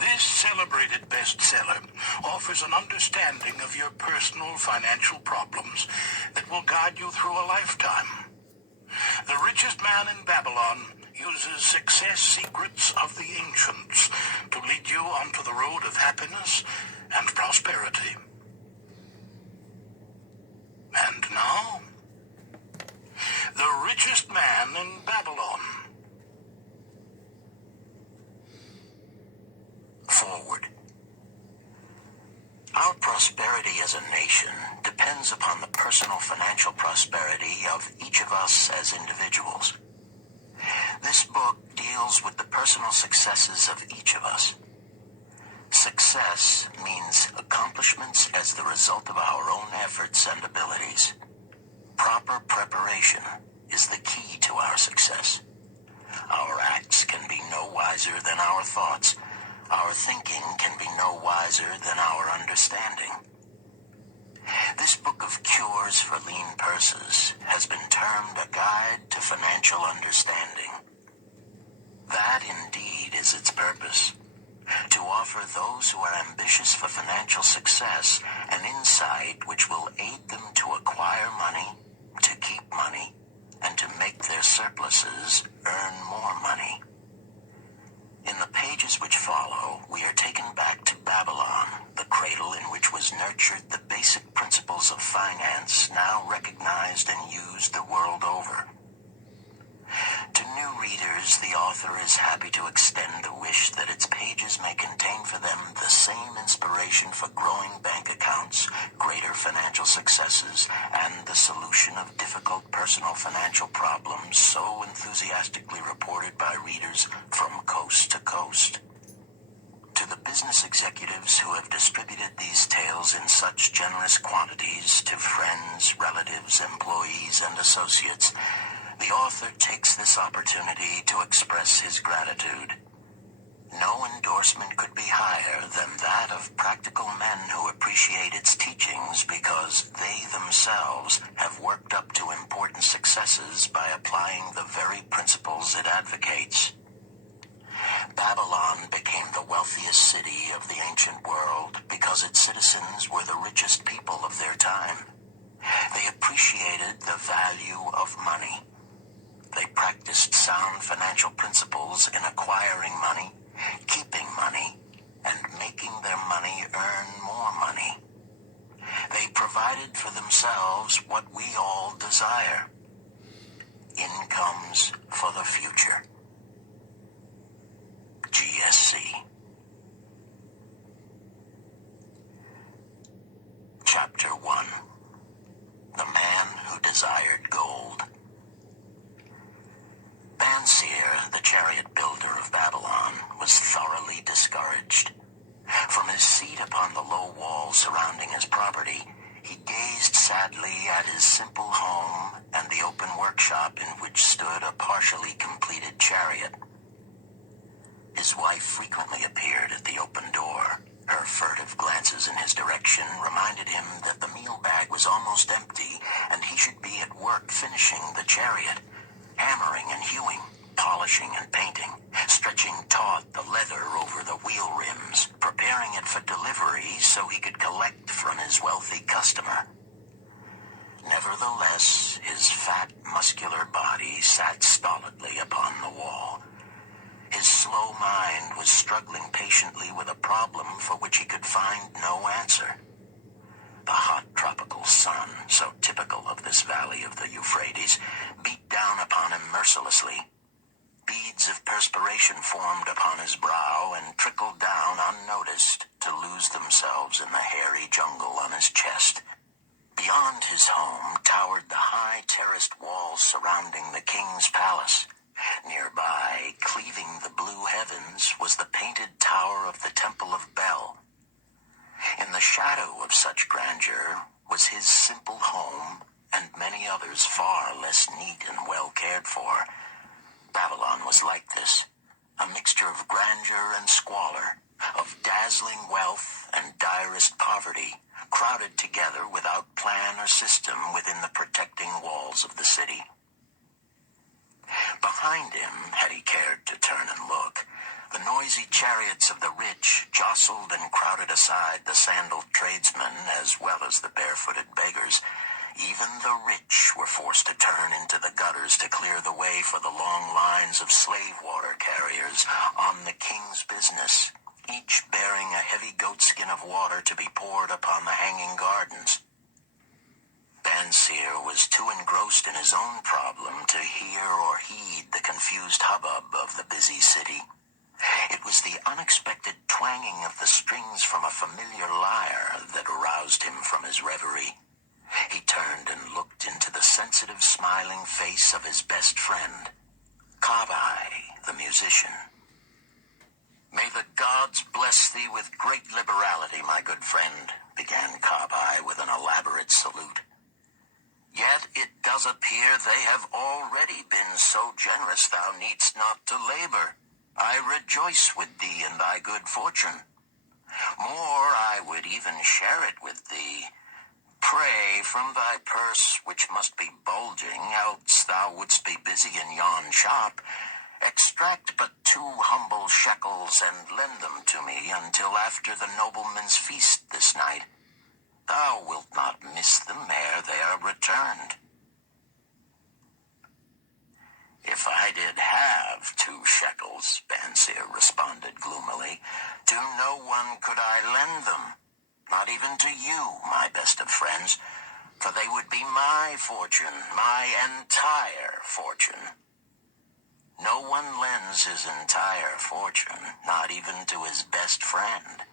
This celebrated bestseller offers an understanding of your personal financial problems that will guide you through a lifetime. The Richest Man in Babylon uses success secrets of the ancients to lead you onto the road of happiness and prosperity. And now, The Richest Man in Babylon. Forward. Our prosperity as a nation depends upon the personal financial prosperity of each of us as individuals. This book deals with the personal successes of each of us. Success means accomplishments as the result of our own efforts and abilities. Proper preparation is the key to our success. Our acts can be no wiser than our thoughts. Our thinking can be no wiser than our understanding. This book of cures for lean purses has been termed a guide to financial understanding. That indeed is its purpose, to offer those who are ambitious for financial success an insight which will aid them to acquire money, to keep money, and to make their surpluses earn more money. In the pages which follow, we are taken back to Babylon, the cradle in which was nurtured the basic principles of finance now recognized and used the world over. To new readers, the author is happy to extend the wish that its pages may contain for them the same inspiration for growing bank accounts, greater financial successes, and the solution of difficult personal financial problems so enthusiastically reported by readers from coast to coast. To the business executives who have distributed these tales in such generous quantities to friends, relatives, employees, and associates, the author takes this opportunity to express his gratitude. No endorsement could be higher than that of practical men who appreciate its teachings because they themselves have worked up to important successes by applying the very principles it advocates. Babylon became the wealthiest city of the ancient world because its citizens were the richest people of their time. They appreciated the value of money. They practiced sound financial principles in acquiring money, keeping money, and making their money earn more money. They provided for themselves what we all desire: incomes for the future. GSC. Chapter 1. The Man Who Desired Gold. Banseer, the chariot builder of Babylon, was thoroughly discouraged. From his seat upon the low wall surrounding his property, he gazed sadly at his simple home and the open workshop in which stood a partially completed chariot. His wife frequently appeared at the open door. Her furtive glances in his direction reminded him that the meal bag was almost empty and he should be at work finishing the chariot, hammering and hewing, polishing and painting, stretching taut the leather over the wheel rims, preparing it for delivery so he could collect from his wealthy customer. Nevertheless, his fat, muscular body sat stolidly upon the wall. His slow mind was struggling patiently with a problem for which he could find no answer. The hot tropical sun, so typical of this valley of the Euphrates, beat down upon him mercilessly. Beads of perspiration formed upon his brow and trickled down unnoticed to lose themselves in the hairy jungle on his chest. Beyond his home towered the high terraced walls surrounding the king's palace. Nearby, cleaving the blue heavens, was the painted tower of the Temple of Bel. In the shadow of such grandeur was his simple home and many others far less neat and well cared for. Babylon was like this, a mixture of grandeur and squalor, of dazzling wealth and direst poverty, crowded together without plan or system within the protecting walls of the city. Behind him, had he cared to turn and look, The noisy chariots of the rich jostled and crowded aside the sandaled tradesmen as well as the barefooted beggars. Even the rich were forced to turn into the gutters to clear the way for the long lines of slave water carriers on the king's business, each bearing a heavy goatskin of water to be poured upon the hanging gardens. Banseer was too engrossed in his own problem to hear or heed the confused hubbub of the busy city. It was the unexpected twanging of the strings from a familiar lyre that aroused him from his reverie. He turned and looked into the sensitive, smiling face of his best friend, Kabai, the musician. "May the gods bless thee with great liberality, my good friend," began Kabai with an elaborate salute. "Yet it does appear they have already been so generous thou needst not to labor. I rejoice with thee in thy good fortune. More, I would even share it with thee. Pray from thy purse, which must be bulging, else thou wouldst be busy in yon shop. Extract but 2 humble shekels and lend them to me until after the nobleman's feast this night. Thou wilt not miss them ere they are returned." "If I did have 2 shekels," Banseer responded gloomily, "to no one could I lend them. Not even to you, my best of friends, for they would be my fortune, my entire fortune. No one lends his entire fortune, not even to his best friend."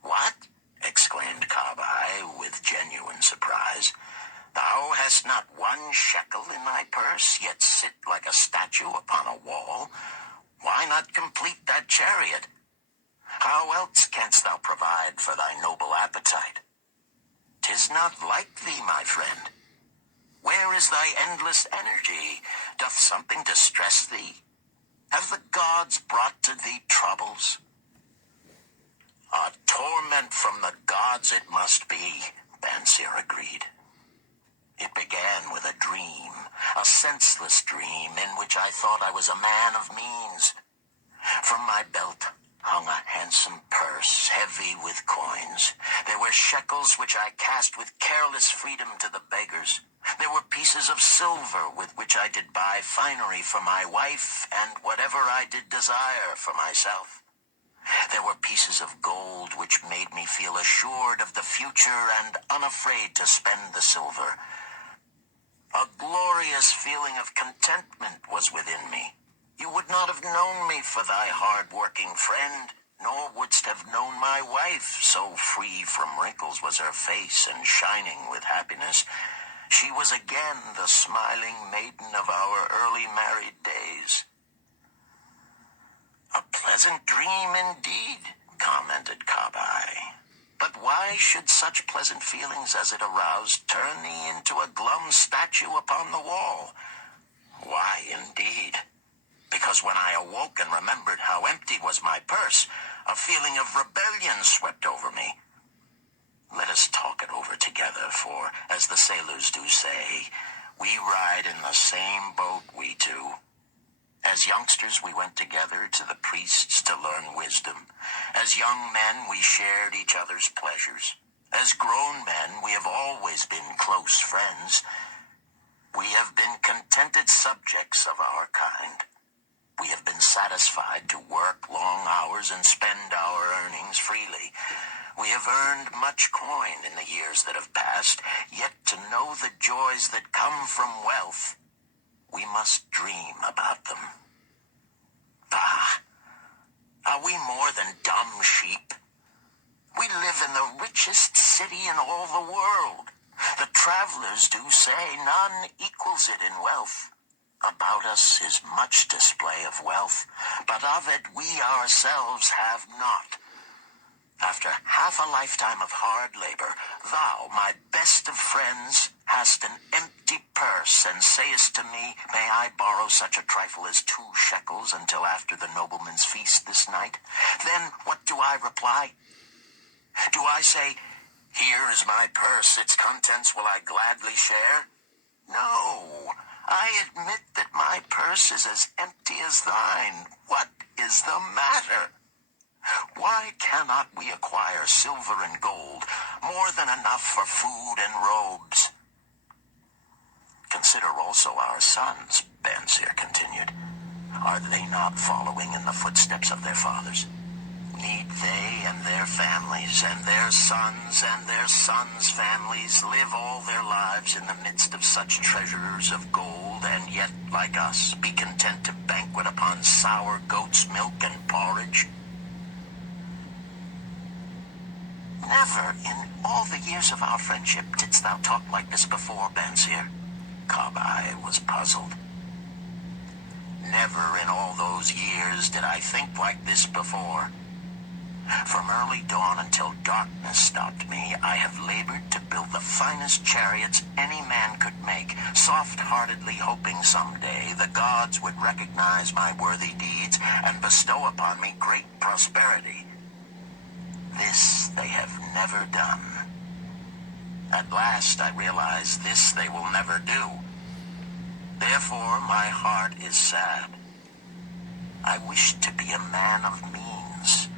"What?" exclaimed Kabai with genuine surprise. "Thou hast not 1 shekel in thy purse, yet sit like a statue upon a wall. Why not complete that chariot? How else canst thou provide for thy noble appetite? 'Tis not like thee, my friend. Where is thy endless energy? Doth something distress thee? Have the gods brought to thee troubles?" "A torment from the gods it must be," Banseer agreed. "It began with a dream, a senseless dream in which I thought I was a man of means. From my belt hung a handsome purse, heavy with coins. There were shekels which I cast with careless freedom to the beggars. There were pieces of silver with which I did buy finery for my wife and whatever I did desire for myself. There were pieces of gold which made me feel assured of the future and unafraid to spend the silver. A glorious feeling of contentment was within me. You would not have known me for thy hard-working friend, nor wouldst have known my wife, so free from wrinkles was her face and shining with happiness. She was again the smiling maiden of our early married days." "A pleasant dream indeed," commented Kabai. "But why should such pleasant feelings as it aroused turn thee into a glum statue upon the wall?" "Why, indeed? Because when I awoke and remembered how empty was my purse, a feeling of rebellion swept over me. Let us talk it over together, for, as the sailors do say, we ride in the same boat, we two. As youngsters, we went together to the priests to learn wisdom. As young men, we shared each other's pleasures. As grown men, we have always been close friends. We have been contented subjects of our kind. We have been satisfied to work long hours and spend our earnings freely. We have earned much coin in the years that have passed, yet to know the joys that come from wealth, we must dream about them. Bah! Are we more than dumb sheep? We live in the richest city in all the world. The travelers do say none equals it in wealth. About us is much display of wealth, but of it we ourselves have not. After half a lifetime of hard labor, thou, my best of friends, hast an empty purse, and sayest to me, may I borrow such a trifle as 2 shekels until after the nobleman's feast this night? Then what do I reply? Do I say, here is my purse, its contents will I gladly share? No, I admit that my purse is as empty as thine. What is the matter? Why cannot we acquire silver and gold, more than enough for food and robes? Consider also our sons, Bansir continued. Are they not following in the footsteps of their fathers? Need they and their families and their sons' families live all their lives in the midst of such treasures of gold, and yet, like us, be content to banquet upon sour goat's milk and porridge? Never in all the years of our friendship didst thou talk like this before, Bansir. Kabai was puzzled. Never in all those years did I think like this before. From early dawn until darkness stopped me, I have labored to build the finest chariots any man could make, soft-heartedly hoping someday the gods would recognize my worthy deeds and bestow upon me great prosperity. This they have never done. At last I realize this they will never do. Therefore my heart is sad. I wish to be a man of means.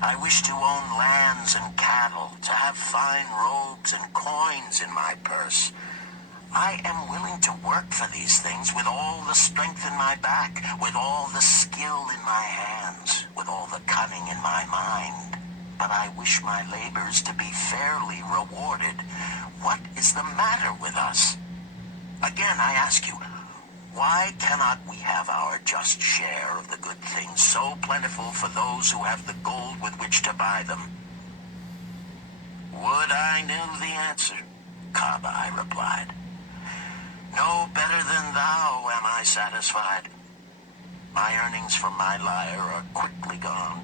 I wish to own lands and cattle, to have fine robes and coins in my purse. I am willing to work for these things with all the strength in my back, with all the skill in my hands, with all the cunning in my mind. But I wish my labors to be fairly rewarded. What is the matter with us? Again, I ask you, why cannot we have our just share of the good things so plentiful for those who have the gold with which to buy them? Would I knew the answer, Kabai replied. No better than thou am I satisfied. My earnings from my lyre are quickly gone.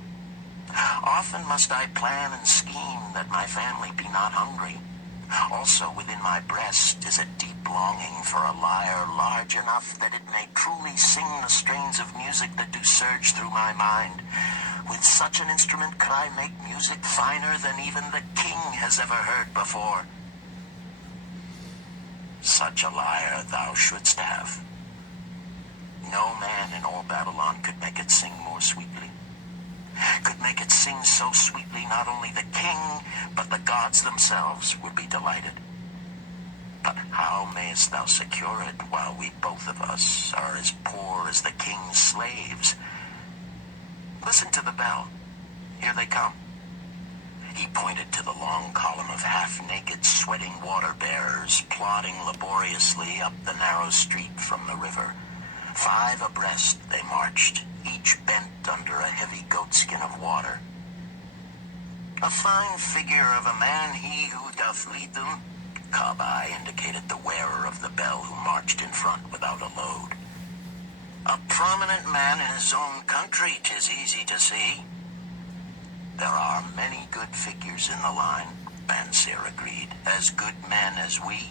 Often must I plan and scheme that my family be not hungry. Also within my breast is a deep longing for a lyre large enough that it may truly sing the strains of music that do surge through my mind. With such an instrument could I make music finer than even the king has ever heard before. Such a lyre thou shouldst have. No man in all Babylon could make it sing more sweetly. Could make it sing so sweetly not only the king, but the gods themselves would be delighted. But how mayest thou secure it while we both of us are as poor as the king's slaves? Listen to the bell. Here they come. He pointed to the long column of half-naked, sweating water-bearers plodding laboriously up the narrow street from the river. 5 abreast they marched, each bent under a heavy goatskin of water. A fine figure of a man he who doth lead them. Kabai indicated the wearer of the bell who marched in front without a load. A prominent man in his own country, 'tis easy to see. There are many good figures in the line, Bansir agreed, as good men as we.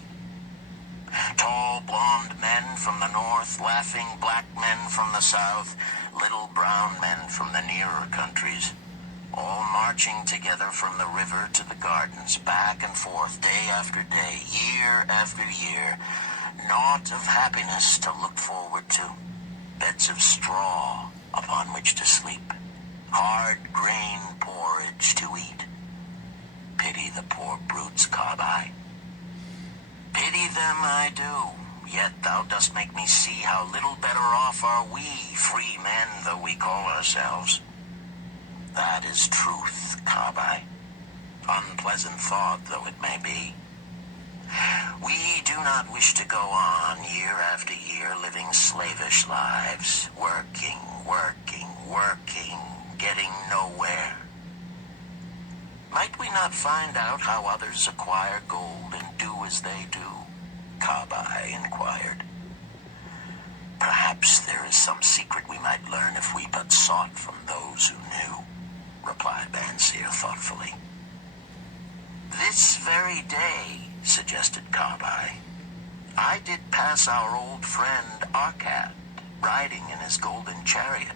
Tall, blond men from the north, laughing black men from the south, little brown men from the nearer countries, all marching together from the river to the gardens, back and forth, day after day, year after year. Naught of happiness to look forward to, beds of straw upon which to sleep, hard grain porridge to eat. Pity the poor brutes, Kabai. Pity them I do, yet thou dost make me see how little better off are we, free men though we call ourselves. That is truth, Kabai. Unpleasant thought though it may be. We do not wish to go on year after year living slavish lives, working, getting nowhere. Might we not find out how others acquire gold and do as they do? Kabai inquired. Perhaps there is some secret we might learn if we but sought from those who knew, replied Bansir thoughtfully. This very day, suggested Kabai, I did pass our old friend Arkat, riding in his golden chariot.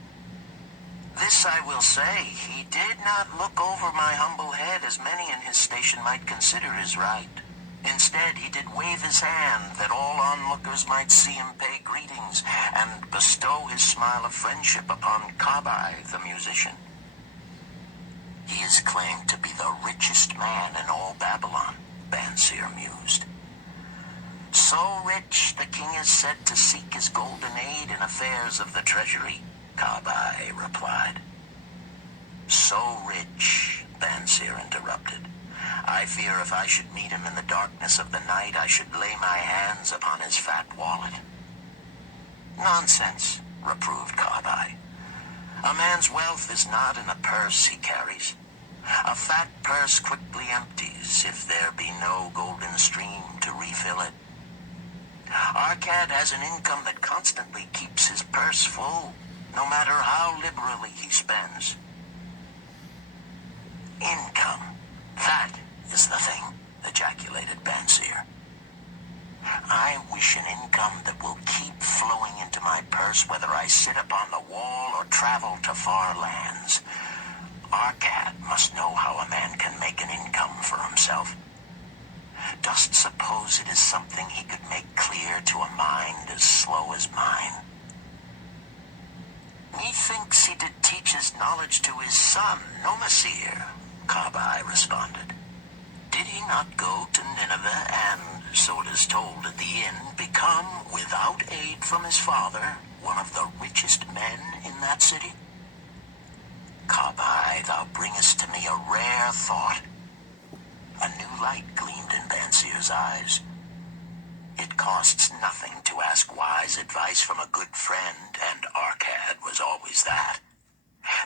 This I will say, he did not look over my humble head as many in his station might consider his right. Instead, he did wave his hand that all onlookers might see him pay greetings and bestow his smile of friendship upon Kabai, the musician. He is claimed to be the richest man in all Babylon, Banseer mused. So rich, the king is said to seek his golden aid in affairs of the treasury, Kabai replied. So rich, Banseer interrupted. I fear if I should meet him in the darkness of the night, I should lay my hands upon his fat wallet. Nonsense, reproved Kabai. A man's wealth is not in the purse he carries. A fat purse quickly empties if there be no golden stream to refill it. Arcad has an income that constantly keeps his purse full, no matter how liberally he spends. Income. That is the thing, ejaculated Banseer. I wish an income that will keep flowing into my purse whether I sit upon the wall or travel to far lands. Arcad must know how a man can make an income for himself. Dost suppose it is something he could make clear to a mind as slow as mine? Methinks he did teach his knowledge to his son, Nomasir, Kabai responded. Did he not go to Nineveh and, so it is told at the inn, become, without aid from his father, one of the richest men in that city? Kabai, thou bringest to me a rare thought. A new light gleamed in Banseer's eyes. It costs nothing to ask wise advice from a good friend, and Arcad was always that.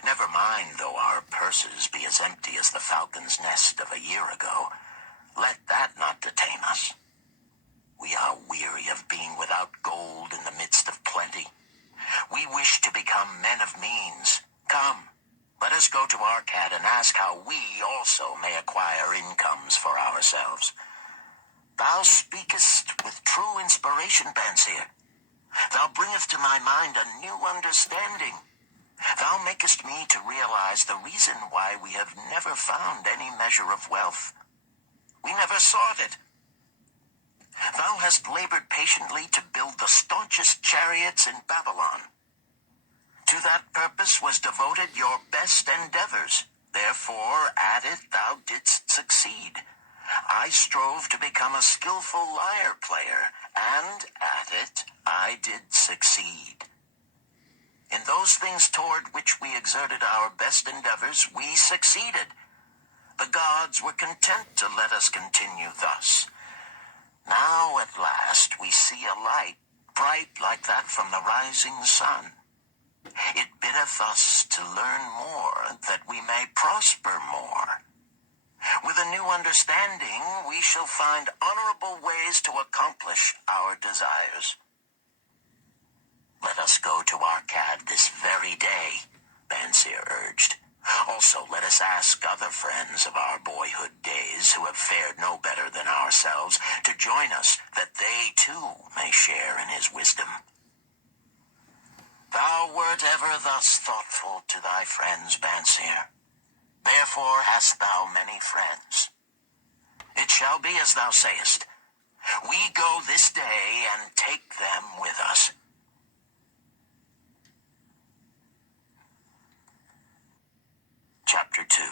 Never mind though our purses be as empty as the falcon's nest of a year ago. Let that not detain us. We are weary of being without gold in the midst of plenty. We wish to become men of means. Come, let us go to Arcad and ask how we also may acquire incomes for ourselves. Thou speakest with true inspiration, Banseer. Thou bringest to my mind a new understanding. Thou makest me to realize the reason why we have never found any measure of wealth. We never sought it. Thou hast labored patiently to build the staunchest chariots in Babylon. To that purpose was devoted your best endeavors. Therefore, at it thou didst succeed. I strove to become a skillful lyre player, and at it I did succeed. In those things toward which we exerted our best endeavors, we succeeded. The gods were content to let us continue thus. Now at last we see a light, bright like that from the rising sun. It biddeth us to learn more, that we may prosper more. With a new understanding, we shall find honorable ways to accomplish our desires. Let us go to Arcad this very day, Banseer urged. Also, let us ask other friends of our boyhood days who have fared no better than ourselves to join us, that they too may share in his wisdom. Thou wert ever thus thoughtful to thy friends, Banseer. Therefore hast thou many friends. It shall be as thou sayest. We go this day and take them with us. Chapter 2.